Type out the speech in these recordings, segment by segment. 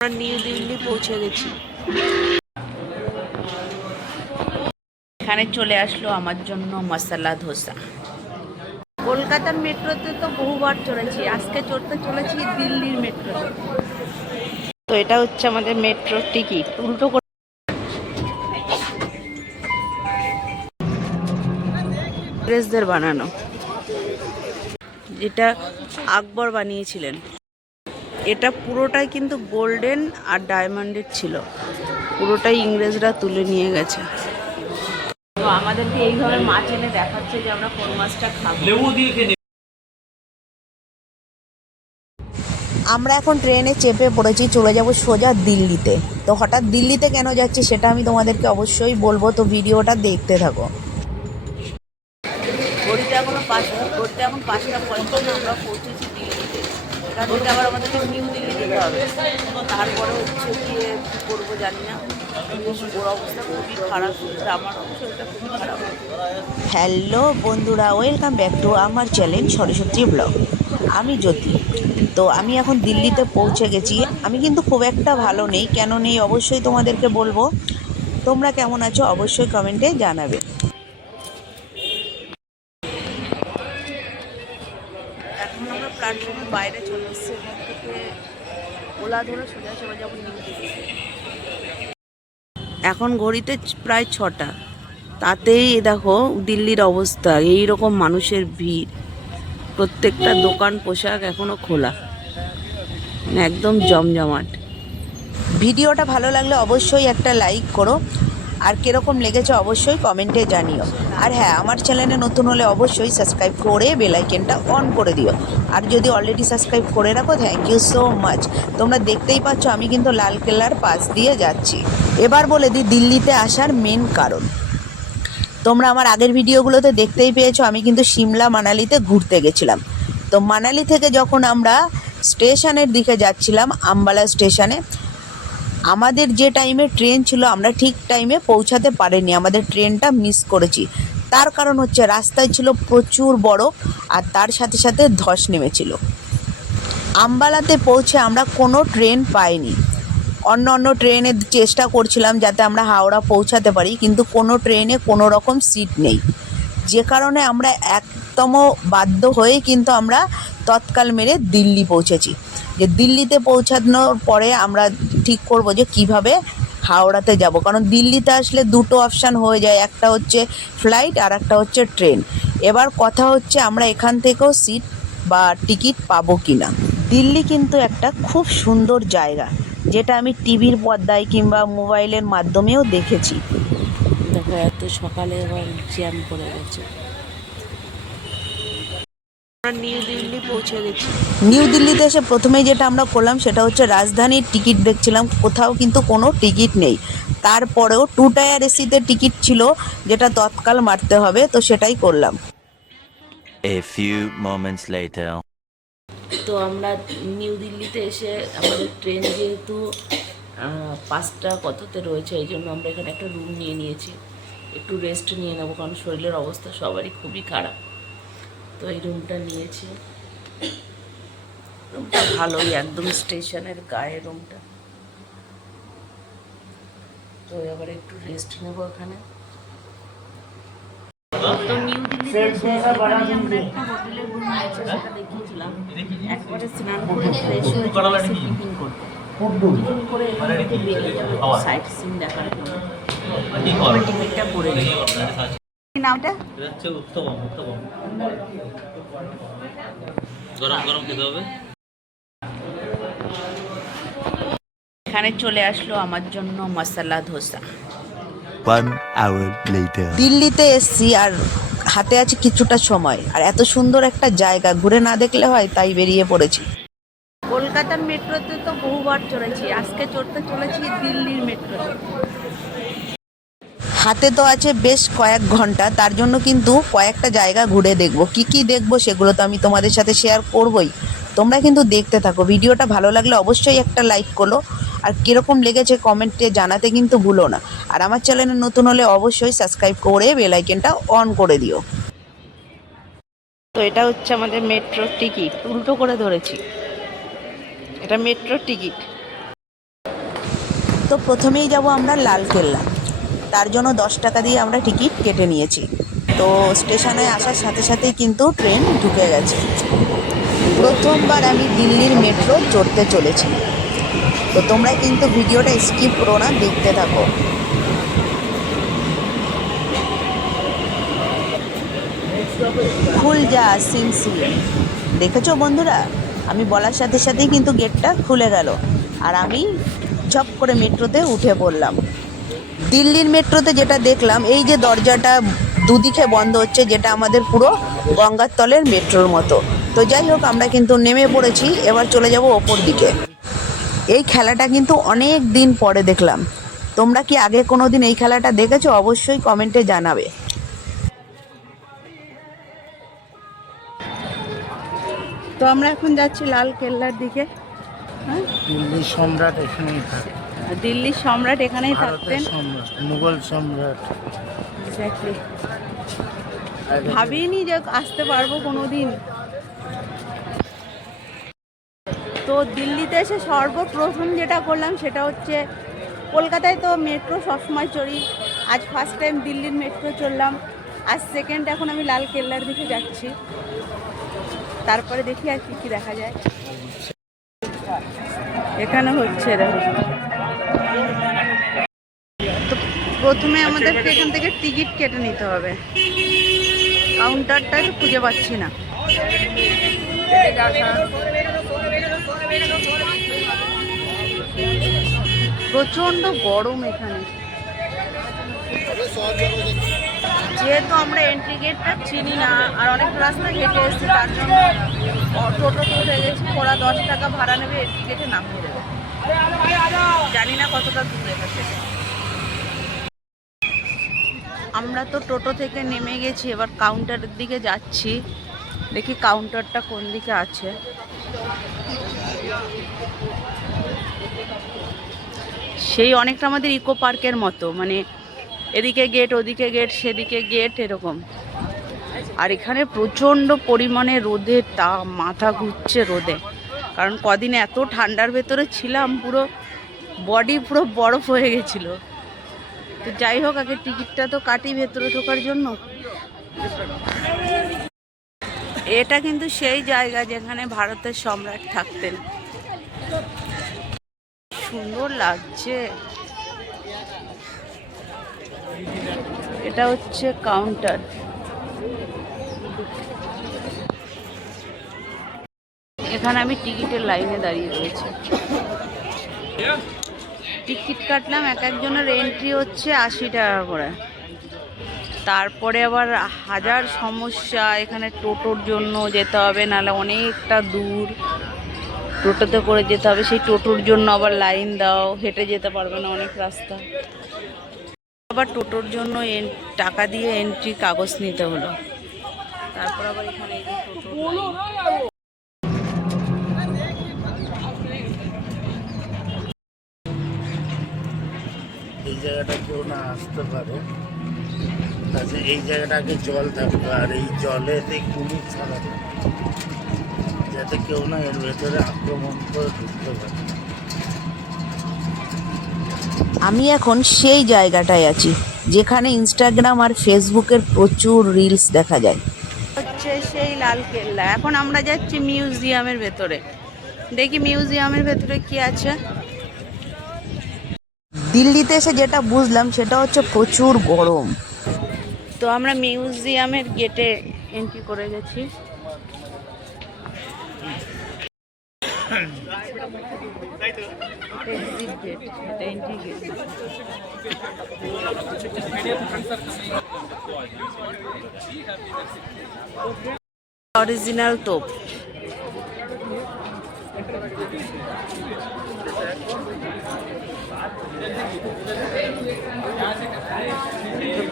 আমরা নিউ দিল্লি পৌঁছে গেছি। এখানে চলে আসলো আমার জন্য মশলা ধোসা। কলকাতার মেট্রোতে তো বহুবার চড়েছি। আজকে চড়তে চলেছি দিল্লির মেট্রোতে। তো এটা হচ্ছে আমাদের মেট্রোর টিকিট। উল্টো করে বানানো। যেটা আকবর বানিয়েছিলেন। এটা পুরোটাই কিন্তু গোল্ডেন আর ডায়মন্ডের ছিল। পুরোটাই ইংরেজরা তুলে নিয়ে গেছে। তো আমাদেরকে এইভাবে মাছ এনে দেখাচ্ছে যে আমরা কোন মাছটা খাব। লেবু দিয়ে খেয়ে আমরা এখন ট্রেনে চেপে পড়েছি চলে যাব সোজা দিল্লিতে। তো হঠাৎ দিল্লিতে কেন যাচ্ছি সেটা আমি তোমাদেরকে অবশ্যই বলব তো ভিডিওটা দেখতে থাকো। ঘড়িতে এখনও পাঁচ ঘড়িতে এখন পাঁচটা আমরা আবার আমাদেরকে নিউ দিল্লি যেতে হবে। তারপরে হচ্ছে গিয়ে কী করব জানি না। হ্যালো বন্ধুরা ওয়েলকাম ব্যাক টু আমার চ্যানেল সরস্বতী ব্লগ আমি জ্যোতি। তো আমি এখন দিল্লিতে পৌঁছে গেছি। আমি কিন্তু খুব একটা ভালো নেই, কেন নেই অবশ্যই তোমাদেরকে বলব। তোমরা কেমন আছো অবশ্যই কমেন্টে জানাবে এখন আমরা প্ল্যাটফর্মের বাইরে চলে এসেছি এখান থেকে ওলা ধরে সোজা চলে যাব নিউ এখন ঘড়িতে প্রায় ছটা। তাতেই দেখো দিল্লির অবস্থা এই রকম মানুষের ভিড়। প্রত্যেকটা দোকান পোশাক এখনও খোলা। মানে একদম জমজমাট। ভিডিওটা ভালো লাগলে অবশ্যই একটা লাইক করো। আর কীরকম লেগেছে অবশ্যই কমেন্টে জানিও। আর হ্যাঁ আমার চ্যানেলে নতুন হলে অবশ্যই সাবস্ক্রাইব করে বেলাইকেনটা অন করে দিও। আর যদি অলরেডি সাবস্ক্রাইব করে রাখো থ্যাংক ইউ সো মাচ তোমরা দেখতেই পাচ্ছ আমি কিন্তু লাল কেল্লার পাশ দিয়ে যাচ্ছি। এবার বলে দিই, দিল্লিতে আসার মেন কারণ। তোমরা আমার আগের ভিডিওগুলোতে দেখতেই পেয়েছ, আমি কিন্তু সিমলা মানালিতে ঘুরতে গেছিলাম। তো মানালি থেকে যখন আমরা স্টেশনের দিকে যাচ্ছিলাম, আম্বালা স্টেশনে আমাদের যে টাইমে ট্রেন ছিল, আমরা ঠিক টাইমে পৌঁছাতে পারিনি। আমাদের ট্রেনটা মিস করেছি। তার কারণ হচ্ছে, রাস্তায় ছিল প্রচুর বরফ আর তার সাথে সাথে ধস নেমেছিল। আম্বালাতে পৌঁছে আমরা কোনো ট্রেন পাইনি। অন্য অন্য ট্রেনে চেষ্টা করছিলাম যাতে আমরা হাওড়া পৌঁছাতে পারি, কিন্তু কোনো ট্রেনে কোনো রকম সিট নেই। যে কারণে আমরা একদম বাধ্য হয়ে কিন্তু আমরা তৎকাল মেরে দিল্লি পৌঁছেছি। যে দিল্লিতে পৌঁছানোর পরে আমরা ঠিক করব যে কীভাবে হাওড়াতে যাব। কারণ দিল্লিতে আসলে দুটো অপশান হয়ে যায়, একটা হচ্ছে ফ্লাইট আর একটা হচ্ছে ট্রেন এবার কথা হচ্ছে আমরা এখান থেকেও সিট বা টিকিট পাবো কি না দিল্লি কিন্তু একটা খুব সুন্দর জায়গা, যেটা আমি টিভির পর্দায় কিংবা মোবাইলের মাধ্যমেও দেখেছি। দেখো, এত সকালে এবার জ্যাম পড়ে গেছে। আমরা নিউ দিল্লি পৌঁছে গেছি। নিউ দিল্লিতে এসে প্রথমেই যেটা আমরা করলাম সেটা হচ্ছে রাজধানীর টিকিট দেখছিলাম কোথাও কিন্তু কোনো টিকিট নেই। তারপরেও টু টায়ার এসিতে টিকিট ছিল যেটা তৎকাল মারতে হবে তো সেটাই করলাম। A few moments later. তো আমরা নিউ দিল্লিতে এসে আমাদের ট্রেন যেহেতু পাঁচটা কততে রয়েছে এই জন্য আমরা এখানে একটা রুম নিয়ে নিয়েছি। একটু রেস্ট নিয়ে নেব কারণ শরীরের অবস্থা সবারই খুবই খারাপ। তো এই রুমটা নিয়েছি। রুমটা ভালোই একদম স্টেশনের গায়ে রুমটা তো এবার একটু রেস্ট নেব এখানে তো নিউ দিল্লিতে আমরা একটা হোটেলের রুম সেটা দেখিয়েছিলাম। একবারে স্নান করে ফ্রেশ হয়ে টিফিন করতে টিফিন করে এখান থেকে বেরিয়ে যাবে। সাইট সিন দেখার জন্য। করে নামটা? যাচ্ছে উত্তম উত্তম গরম গরম খেতে হবে। এখানে চলে আসলো আমার জন্য masala dosa. One hour later. দিল্লিতে এসছি আর হাতে আছে কিছুটা সময়। আর এত সুন্দর একটা জায়গা ঘুরে না দেখলে হয় তাই বেরিয়ে পড়েছি। কলকাতার মেট্রোতে তো বহুবার চড়েছি। আজকে চড়তে চলেছি দিল্লির মেট্রোতে। হাতে তো আছে বেশ কয়েক ঘণ্টা তার জন্য কিন্তু কয়েকটা জায়গা ঘুরে দেখব। কি কি দেখব সেগুলো তো আমি তোমাদের সাথে শেয়ার করবই। তোমরা কিন্তু দেখতে থাকো। ভিডিওটা ভালো লাগলে অবশ্যই একটা লাইক করো। আর কীরকম লেগেছে কমেন্টে জানাতে কিন্তু ভুলো না। আর আমার চ্যানেলে নতুন হলে অবশ্যই সাবস্ক্রাইব করে বেলাইকেনটা অন করে দিও। তো এটা হচ্ছে আমাদের মেট্রোর টিকিট উল্টো করে ধরেছি। এটা মেট্রোর টিকিট তো প্রথমেই যাব আমরা লালকেল্লা। তার জন্য দশ টাকা দিয়ে আমরা টিকিট কেটে নিয়েছি। তো স্টেশনে আসার সাথে সাথেই কিন্তু ট্রেন ঢুকে গেছে। প্রথমবার আমি দিল্লির মেট্রো চড়তে চলেছি। তো তোমরা কিন্তু ভিডিওটা স্কিপ করো না, দেখতে থাকো। খুল যা সিনসি দেখেছ বন্ধুরা? আমি বলার সাথে সাথেই কিন্তু গেটটা খুলে গেল। আর আমি চপ করে মেট্রোতে উঠে পড়লাম। দিল্লির মেট্রোতে যেটা দেখলাম, এই যে দরজাটা দুদিকে বন্ধ হচ্ছে, যেটা আমাদের পুরো গঙ্গার তলের মেট্রোর মতো। তো যাই হোক, আমরা কিন্তু নেমে পড়েছি, এবার চলে যাব ওপর দিকে। এই খেলাটা কিন্তু অনেক দিন পরে দেখলাম। তোমরা কি আগে কোনো দিন এই খেলাটা দেখেছ? অবশ্যই কমেন্টে জানাবে। তো আমরা এখন যাচ্ছি লাল কেল্লার দিকে। হ্যাঁ? দিল্লি সম্রাট এখানেই থাকে দিল্লির সম্রাট এখানেই থাকতেন। মুঘল সম্রাট. ভাবিনি যে আসতে পারব কোনো দিন তো দিল্লিতে এসে সর্বপ্রথম যেটা করলাম সেটা হচ্ছে কলকাতায় তো মেট্রো সবসময় চড়ি আজ ফার্স্ট টাইম দিল্লির মেট্রো চড়লাম আজ সেকেন্ড এখন আমি লাল কেল্লার দিকে যাচ্ছি। তারপরে দেখি আর কি কি দেখা যায়। এখানে হচ্ছে দেখো। তো প্রথমে আমাদেরকে এখান থেকে টিকিট কেটে নিতে হবে। কাউন্টারটা খুঁজে পাচ্ছি না। প্রচণ্ড গরম এখানে। যেহেতু আমরা এন্ট্রি গেটটা চিনি না, আর অনেক রাস্তা হেঁটে এসেছি, তার জন্য টোটো উঠে গেছি, ওরা দশ টাকা ভাড়া নেবে এন্ট্রি গেটে নামিয়ে দেবে। জানি না কতটা দূরে আমরা তো টোটো থেকে নেমে গেছি, এবার কাউন্টারের দিকে যাচ্ছি। দেখি কাউন্টারটা কোন দিকে আছে। সেই অনেকটা আমাদের ইকো পার্কের মতো মানে এদিকে গেট ওদিকে গেট সেদিকে গেট এরকম। আর এখানে প্রচণ্ড পরিমাণে রোদে তা মাথা ঘুরছে রোদে। কারণ কদিন এত ঠান্ডার ভেতরে ছিলাম, পুরো বডি পুরো বরফ হয়ে গেছিল। তো যাই হোক, আগে টিকিটটা তো কাটি ভেতরে ঢোকার জন্য। এটা কিন্তু সেই জায়গা যেখানে ভারতের সম্রাট থাকতেন। সুন্দর লাগছে। এটা হচ্ছে কাউন্টার এখানে আমি টিকিটের লাইনে দাঁড়িয়ে রয়েছি। টিকিট কাটলাম, এক একজনের এন্ট্রি হচ্ছে আশি টাকা করে। তারপরে আবার হাজার সমস্যা, এখানে টোটোর জন্য যেতে হবে, নাহলে অনেকটা দূর। টোটোতে করে যেতে হবে, সেই টোটোর জন্য আবার লাইন দাও, হেঁটে যেতে পারবে না অনেক রাস্তা। আবার টোটোর জন্য টাকা দিয়ে এন্ট্রি কাগজ নিতে হলো। তারপর আবার এখানে টোটোর জায়গাটা কেউ না আসতে পারে। তাছাড়া এই জায়গাটা আগে জল থাকতো আর এই জলেতে কুমির ছাড়া। যাতে কেউ না এর ভেতরে আক্রমণ করে ঢুকতে পারে। আমি এখন সেই জায়গাটায় আছি যেখানে ইনস্টাগ্রাম আর ফেসবুকের প্রচুর রিলস দেখা যায়। হচ্ছে সেই লাল কেল্লা এখন আমরা যাচ্ছি মিউজিয়ামের ভেতরে। দেখি মিউজিয়ামের ভেতরে কি আছে। দিল্লিতে এসে যেটা বুঝলাম সেটা হচ্ছে প্রচুর গরম। তো আমরা মিউজিয়ামের গেটে এন্ট্রি করে গেছি। অরিজিনাল তোপ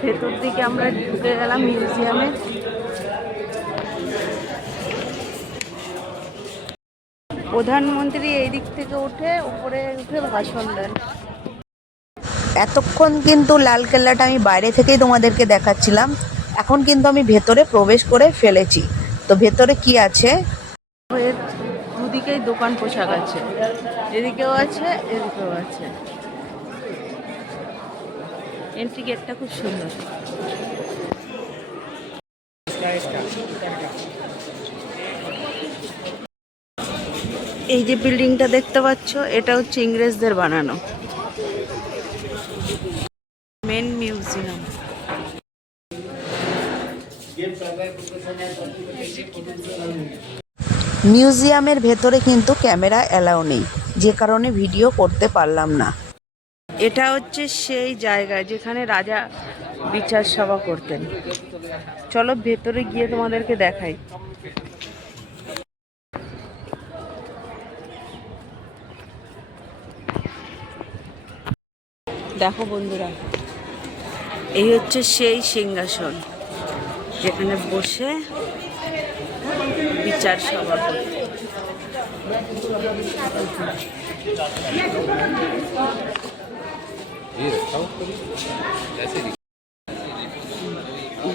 ভেতর দিকে আমরা ঢুকে গেলাম মিউজিয়ামে প্রধানমন্ত্রী এই দিক থেকে উঠে উপরে উঠে ভাষণ দেন। এতক্ষণ কিন্তু লাল কেল্লাটা আমি বাইরে থেকেই তোমাদেরকে দেখাচ্ছিলাম। এখন কিন্তু আমি ভেতরে প্রবেশ করে ফেলেছি। তো ভেতরে কি আছে? দুদিকেই দোকান পোশাক আছে। এদিকেও আছে এদিকেও আছে। এন্ট্রি গেটটা খুব সুন্দর। এই যে বিল্ডিংটা দেখতে পাচ্ছ এটা হচ্ছে ইংরেজদের বানানো। মেন মিউজিয়াম মিউজিয়ামের ভেতরে কিন্তু ক্যামেরা অ্যালাউ নেই যে কারণে ভিডিও করতে পারলাম না। এটা হচ্ছে সেই জায়গা যেখানে রাজা বিচার সভা করতেন। চলো ভেতরে গিয়ে তোমাদেরকে দেখাই। দেখো বন্ধুরা, এই হচ্ছে সেই সিংহাসন যেখানে বসে বিচার সভা করতেন।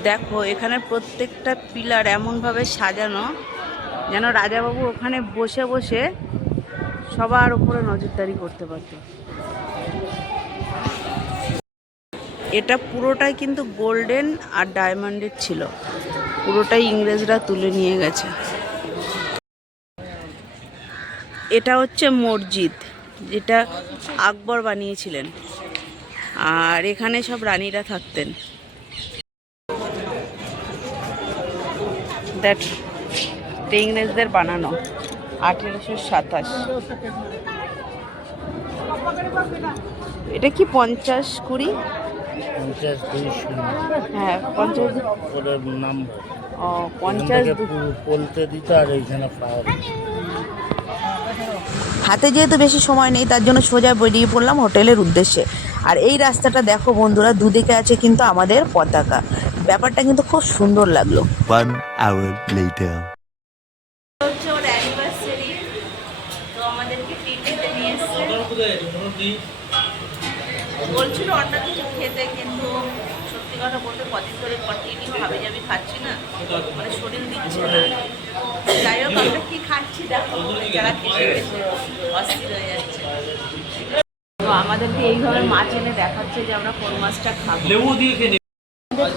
দেখো, এখানে প্রত্যেকটা পিলার এমনভাবে সাজানো, যেন রাজাবাবু ওখানে বসে বসে সবার উপরে নজরদারি করতে পারত। এটা পুরোটাই কিন্তু গোল্ডেন আর ডায়মন্ডের ছিল। পুরোটাই ইংরেজরা তুলে নিয়ে গেছে। এটা হচ্ছে মসজিদ, যেটা আকবর বানিয়েছিলেন। আর এখানে সব রানীরা থাকতেন। দেখ এটা ইংরেজদের বানানো আঠেরোশো সাতাশ। এটা কি পঞ্চাশ কুড়ি? পঞ্চাশ দুই শূন্য। হ্যাঁ পঞ্চাশ করে নাম ও পঞ্চাশ পলতে দিত আর এইখানে হাতে যেহেতু বেশি সময় নেই তার জন্য সোজা বেরিয়ে পড়লাম হোটেলের উদ্দেশ্যে। আর এই রাস্তাটা দেখো বন্ধুরা দুদিকে আছে কিন্তু আমাদের পতাকা। ব্যাপারটা কিন্তু খুব সুন্দর লাগল। বলছিল অন্য কিছু খেতে কিন্তু সত্যি কথা বলতে কদিন ধরে কন্টিনিউ খাচ্ছি না। মানে শরীর দিচ্ছে না। যাই হোক আমরা কি খাচ্ছি দেখো যারা খেতে অস্থির হয়ে যাচ্ছে। আমাদেরকে এইভাবে মাছ এনে দেখাচ্ছে যে আমরা কোন মাছটা খাব। লেবু দিয়ে খেয়ে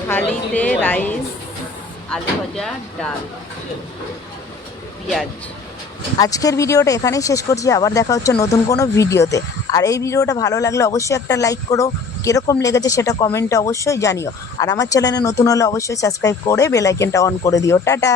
থালিতে রাইস আলু ভাজা ডাল পেঁয়াজ। আজকের ভিডিওটা এখানেই শেষ করছি। আবার দেখা হচ্ছে নতুন কোনো ভিডিওতে। আর এই ভিডিওটা ভালো লাগলে অবশ্যই একটা লাইক করো। কীরকম লেগেছে সেটা কমেন্টে অবশ্যই জানিও। আর আমার চ্যানেলে নতুন হলে অবশ্যই সাবস্ক্রাইব করে বেল আইকনটা অন করে দিও। টাটা!